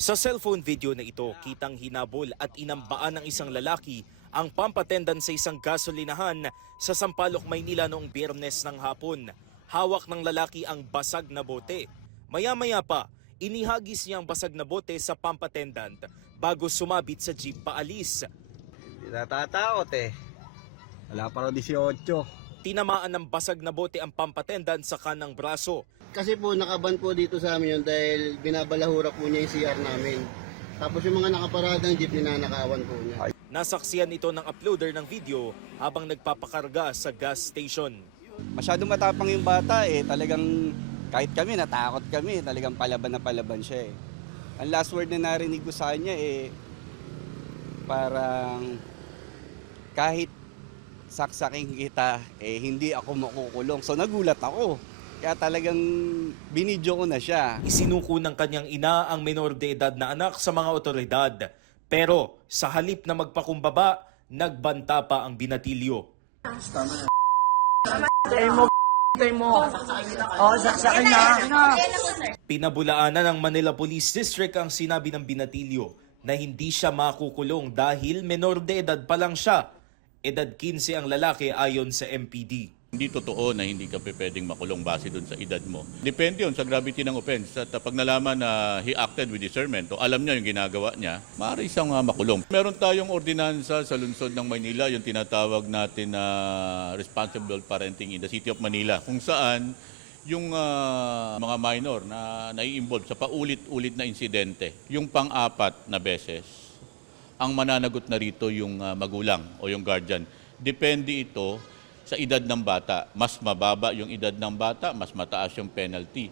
Sa cellphone video na ito, kitang hinabol at inambaan ng isang lalaki ang pampatendan sa isang gasolinahan sa Sampaloc, Maynila noong Biyernes ng hapon. Hawak ng lalaki ang basag na bote. Maya-maya pa, inihagis niya ang basag na bote sa pampatendant bago sumabit sa jeep paalis. Natatakot eh. Wala pa raw 18. Tinamaan ng basag na bote ang pampatendant sa kanang braso. Kasi po nakaban po dito sa amin yun dahil binabalahura po niya yung CR namin. Tapos yung mga nakaparadang jeep ninanakawan po niya. Nasaksiyan ito ng uploader ng video habang nagpapakarga sa gas station. Masyadong matapang yung bata eh. Talagang kahit kami, natakot kami. Talagang palaban na palaban siya eh. Ang last word na narinig ko sa kanya eh, parang kahit saksaking kita, eh hindi ako makukulong. So nagulat ako. Kaya talagang binidyo ko na siya. Isinuko ng kanyang ina ang menor de edad na anak sa mga otoridad. Pero sa halip na magpakumbaba, nagbanta pa ang binatilyo. Pinabulaanan ng Manila Police District ang sinabi ng binatilyo na hindi siya makukulong dahil menor de edad pa lang siya. Edad 15 ang lalaki ayon sa MPD. Hindi totoo na hindi ka pwedeng makulong base doon sa edad mo. Depende yun sa gravity ng offense. At pag nalaman na he acted with discernment o alam niya yung ginagawa niya, maaari siyang makulong. Meron tayong ordinansa sa lungsod ng Maynila, yung tinatawag natin na responsible parenting in the city of Manila, kung saan yung mga minor na nai-involve sa paulit-ulit na insidente, yung pang-apat na beses, ang mananagot na rito yung magulang o yung guardian. Depende ito sa edad ng bata. Mas mababa yung edad ng bata, mas mataas yung penalty.